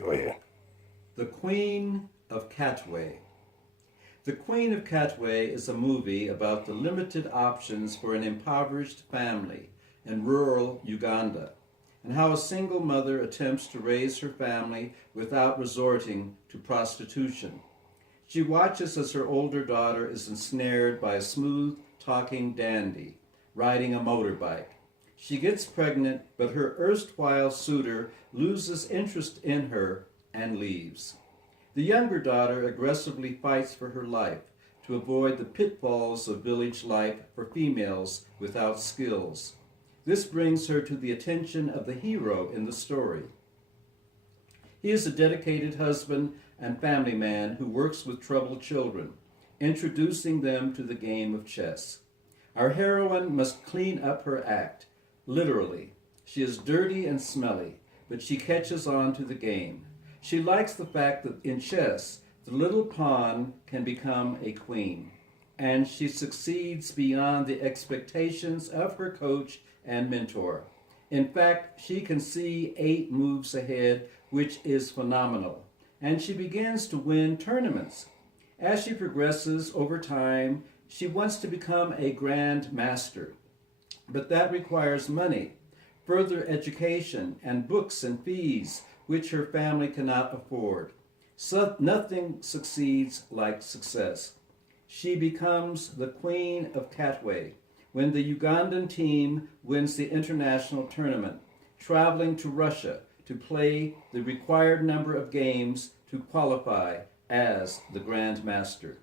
Go ahead. The Queen of Katwe. The Queen of Katwe is a movie about the limited options for an impoverished family in rural Uganda and how a single mother attempts to raise her family without resorting to prostitution. She watches as her older daughter is ensnared by a smooth-talking dandy riding a motorbike. She gets pregnant, but her erstwhile suitor loses interest in her and leaves. The younger daughter aggressively fights for her life to avoid the pitfalls of village life for females without skills. This brings her to the attention of the hero in the story. He is a dedicated husband and family man who works with troubled children, introducing them to the game of chess. Our heroine must clean up her act, literally. She is dirty and smelly, but she catches on to the game. She likes the fact that in chess, the little pawn can become a queen, and she succeeds beyond the expectations of her coach and mentor. In fact, she can see 8 moves ahead, which is phenomenal, and she begins to win tournaments. As she progresses over time, she wants to become a grand master, but that requires money, further education, and books and fees, which her family cannot afford. So nothing succeeds like success. She becomes the Queen of Katwe when the Ugandan team wins the international tournament, traveling to Russia to play the required number of games to qualify as the Grand Master.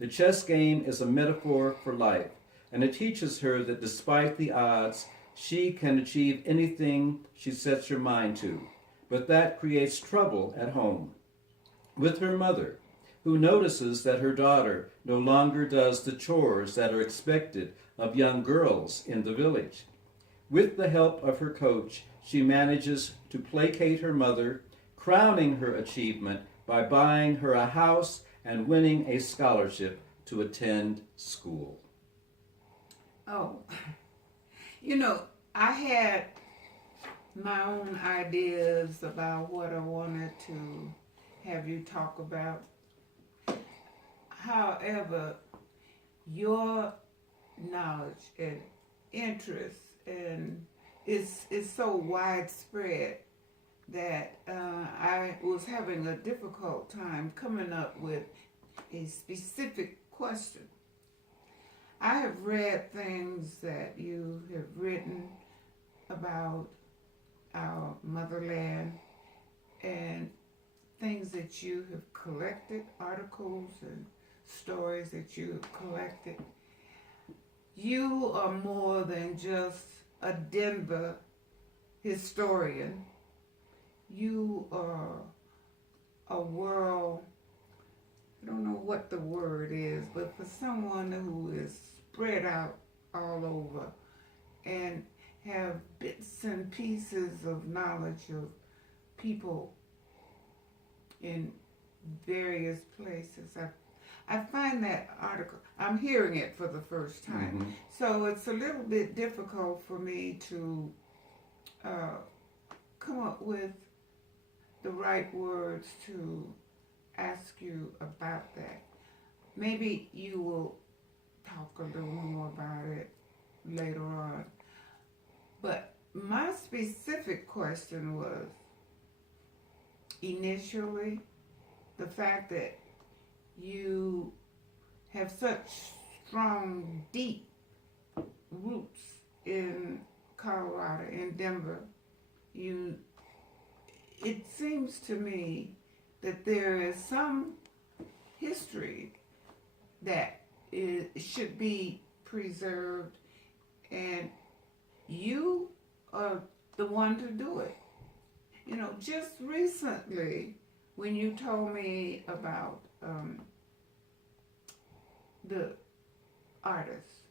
The chess game is a metaphor for life, and it teaches her that despite the odds, she can achieve anything she sets her mind to. But that creates trouble at home with her mother, who notices that her daughter no longer does the chores that are expected of young girls in the village. With the help of her coach, she manages to placate her mother, crowning her achievement by buying her a house and winning a scholarship to attend school. Oh, I had my own ideas about what I wanted to have you talk about. However, your knowledge and interest is so widespread that I was having a difficult time coming up with a specific question. I have read things that you have written about our motherland and things that you have collected, articles and stories that you have collected. You are more than just a Denver historian. You are a world, I don't know what the word is, but for someone who is spread out all over and have bits and pieces of knowledge of people in various places. I find that article, I'm hearing it for the first time, Mm-hmm. so it's a little bit difficult for me to come up with the right words to ask you about that. Maybe you will talk a little more about it later on. But my specific question was, initially, the fact that you have such strong, deep roots in Colorado, in Denver, it seems to me that there is some history that should be preserved, and you are the one to do it. Just recently, when you told me about the artist,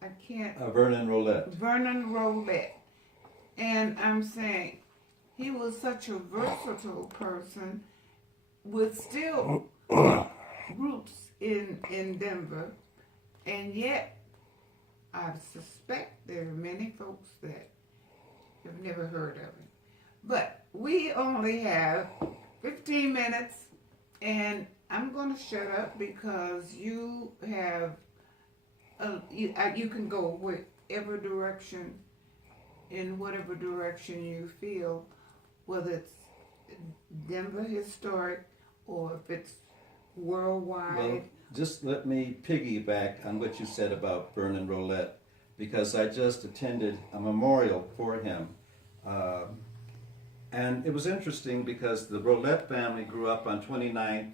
I can't. Vernon Rolette. Vernon Rolette. And I'm saying he was such a versatile person with still roots in Denver, and yet I suspect there are many folks that I've never heard of it. But we only have 15 minutes, and I'm going to shut up because you have, you can go whatever direction, in whatever direction you feel, whether it's Denver historic or if it's worldwide. Well, just let me piggyback on what you said about Vernon Rolette, because I just attended a memorial for him. And it was interesting because the Rolette family grew up on 29th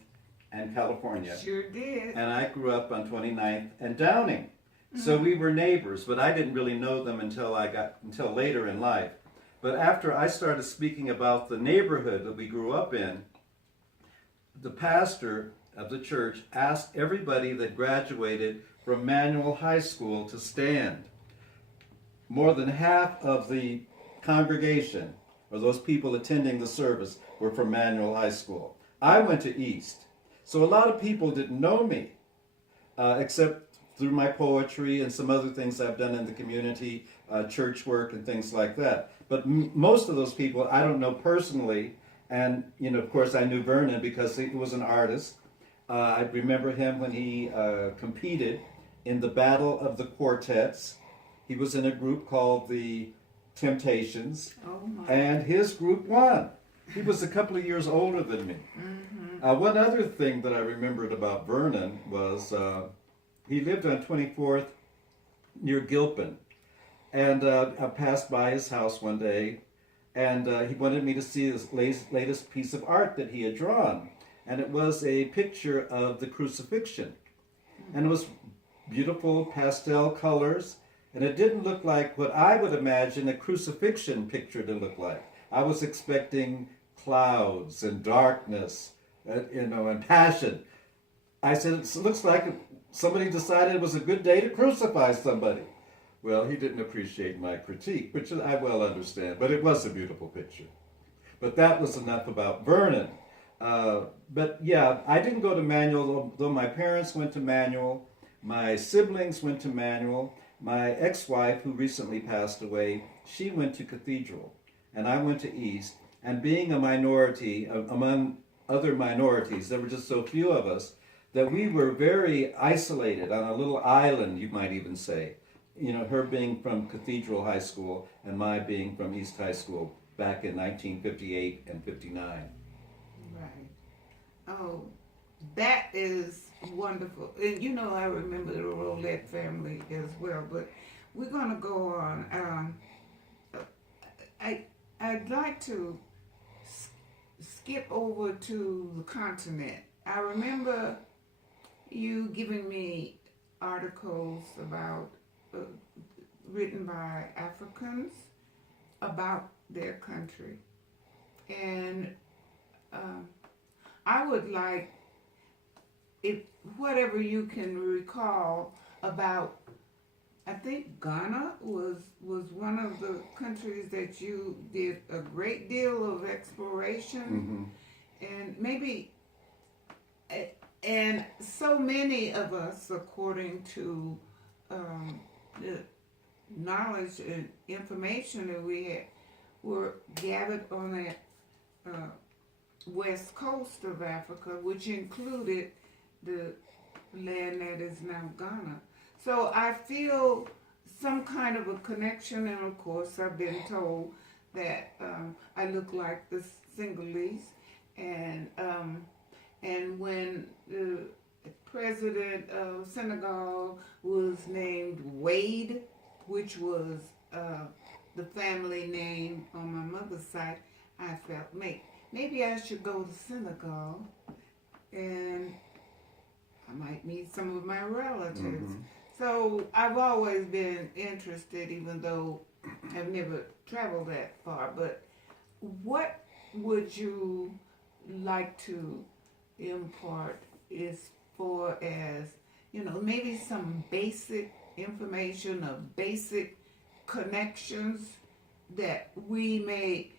and California. Sure did. And I grew up on 29th and Downing. So we were neighbors, but I didn't really know them until later in life. But after I started speaking about the neighborhood that we grew up in, the pastor of the church asked everybody that graduated from Manual High School to stand. More than half of the congregation, or those people attending the service, were from Manual High School. I went to East. So a lot of people didn't know me, except through my poetry and some other things I've done in the community, church work and things like that. But most of those people I don't know personally. And, of course, I knew Vernon because he was an artist. I remember him when he competed in the Battle of the Quartets. He was in a group called the Temptations. Oh my. And his group won. He was a couple of years older than me. Mm-hmm. One other thing that I remembered about Vernon was he lived on 24th near Gilpin. And I passed by his house one day, and he wanted me to see his latest piece of art that he had drawn. And it was a picture of the crucifixion. And it was beautiful pastel colors, and it didn't look like what I would imagine a crucifixion picture to look like. I was expecting clouds and darkness, and passion. I said, it looks like somebody decided it was a good day to crucify somebody. Well, he didn't appreciate my critique, which I well understand, but it was a beautiful picture. But that was enough about Vernon. But yeah, I didn't go to Manual, though my parents went to Manual. My siblings went to Manual. My ex-wife, who recently passed away, she went to Cathedral, and I went to East. And being a minority among other minorities, there were just so few of us, that we were very isolated on a little island, you might even say. Her being from Cathedral High School and my being from East High School back in 1958 and 59. Right. Oh, that is wonderful. And I remember the Rolette family as well, but we're going to go on. I'd like to skip over to the continent. I remember you giving me articles about written by Africans about their country, and I would like, if whatever you can recall about, I think Ghana was one of the countries that you did a great deal of exploration, and maybe, and so many of us, according to the knowledge and information that we had, were gathered on the west coast of Africa, which included the land that is now Ghana. So I feel some kind of a connection, and of course I've been told that I look like the Senegalese, and when the president of Senegal was named Wade, which was the family name on my mother's side, I felt maybe I should go to Senegal, and I might meet some of my relatives. So I've always been interested, even though I've never traveled that far. But what would you like to impart as far as, maybe some basic information or basic connections that we may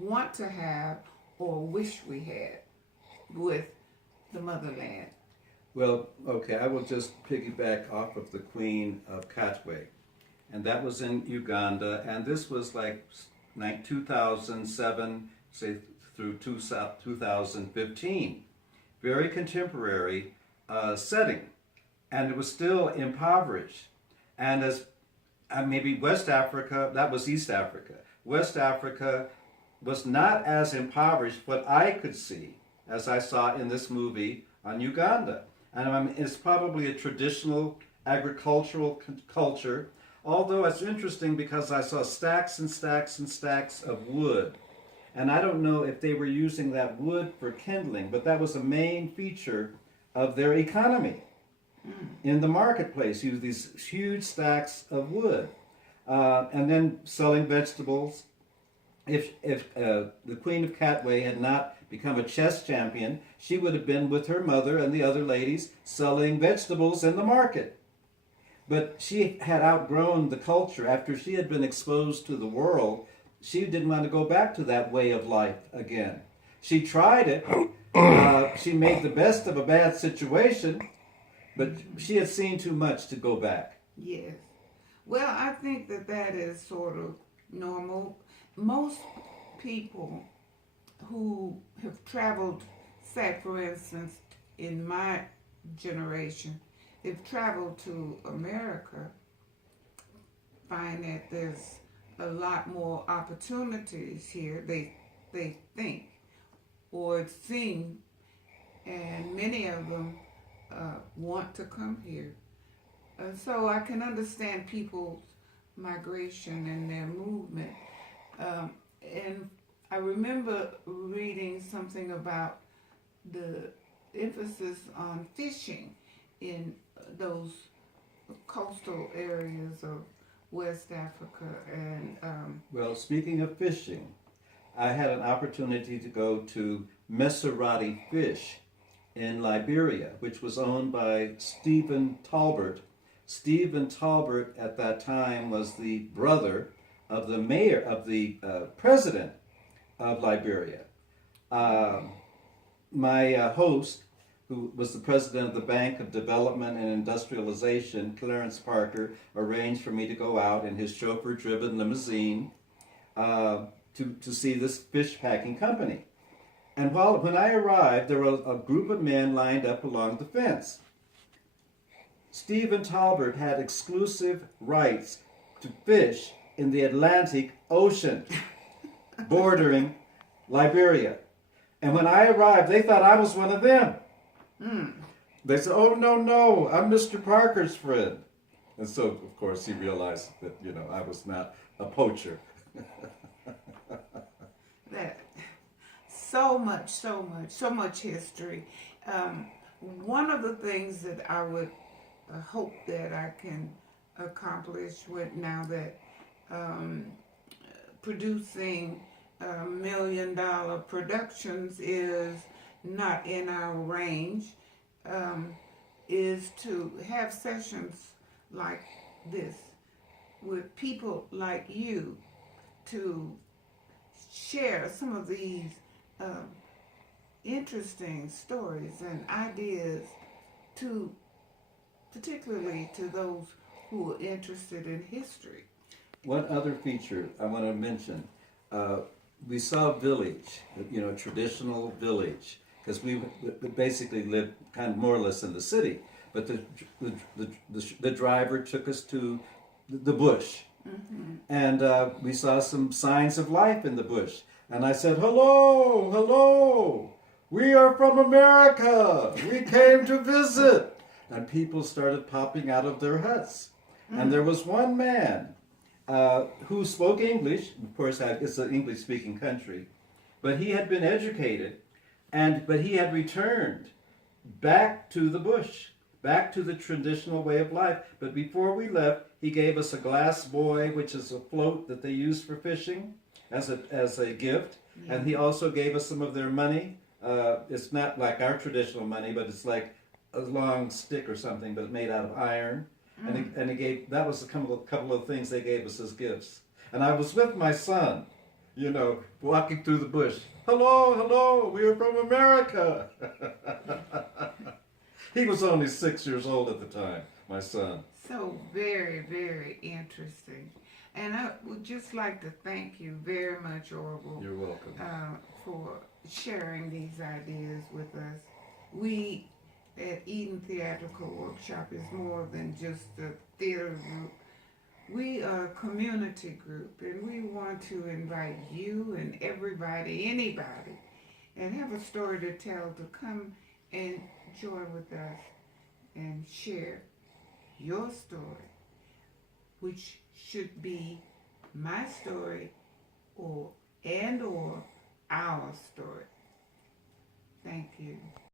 want to have, or wish we had with the motherland? Well, okay, I will just piggyback off of the Queen of Katwe. and that was in Uganda. And this was like 2007, say through 2015. Very contemporary setting, and it was still impoverished. And as maybe West Africa, that was East Africa. West Africa was not as impoverished, what I could see, as I saw in this movie on Uganda. And it's probably a traditional agricultural culture, although it's interesting because I saw stacks and stacks and stacks of wood. And I don't know if they were using that wood for kindling, but that was a main feature of their economy. In the marketplace, use these huge stacks of wood, and then selling vegetables. If the Queen of Katwe had not become a chess champion, she would have been with her mother and the other ladies selling vegetables in the market. But she had outgrown the culture. After she had been exposed to the world, she didn't want to go back to that way of life again. She tried it. She made the best of a bad situation, but she had seen too much to go back. Yes. Well, I think that is sort of normal. Most people who have traveled, say for instance, in my generation, have traveled to America, find that there's a lot more opportunities here, they think, or it seems, and many of them want to come here. So I can understand people's migration and their movement. And I remember reading something about the emphasis on fishing in those coastal areas of West Africa. And well, speaking of fishing, I had an opportunity to go to Maserati Fish in Liberia, which was owned by Stephen Talbert. Stephen Talbert at that time was the brother of the mayor, of the president of Liberia. My host, who was the president of the Bank of Development and Industrialization, Clarence Parker, arranged for me to go out in his chauffeur-driven limousine to see this fish packing company. And when I arrived, there was a group of men lined up along the fence. Stephen Talbert had exclusive rights to fish in the Atlantic Ocean, bordering Liberia. And when I arrived, they thought I was one of them. They said, "Oh, no, I'm Mr. Parker's friend." And so, of course, he realized that, I was not a poacher. That so much history. One of the things that I would hope that I can accomplish with now that producing $1 million productions is not in our range, is to have sessions like this with people like you to share some of these interesting stories and ideas, particularly to those who are interested in history. One other feature I want to mention, we saw a village, a traditional village, because we basically lived kind of more or less in the city. But the driver took us to the bush, and we saw some signs of life in the bush. And I said, hello, we are from America. We came to visit. And people started popping out of their huts. And there was one man who spoke English. Of course, it's an English-speaking country. But he had been educated, but he had returned back to the bush, back to the traditional way of life. But before we left, he gave us a glass buoy, which is a float that they use for fishing, as a gift. Yeah. And he also gave us some of their money. It's not like our traditional money, but it's like a long stick or something, but made out of iron. And he gave, that was a couple of things they gave us as gifts. And I was with my son, walking through the bush. Hello, we are from America. He was only 6 years old at the time, my son. So very, very interesting. And I would just like to thank you very much, Orville, You're welcome. for sharing these ideas with us. We at Eden Theatrical Workshop is more than just a theater group. We are a community group, and we want to invite you and everybody, anybody, and have a story to tell to come and join with us and share your story, which should be my story or our story. Thank you.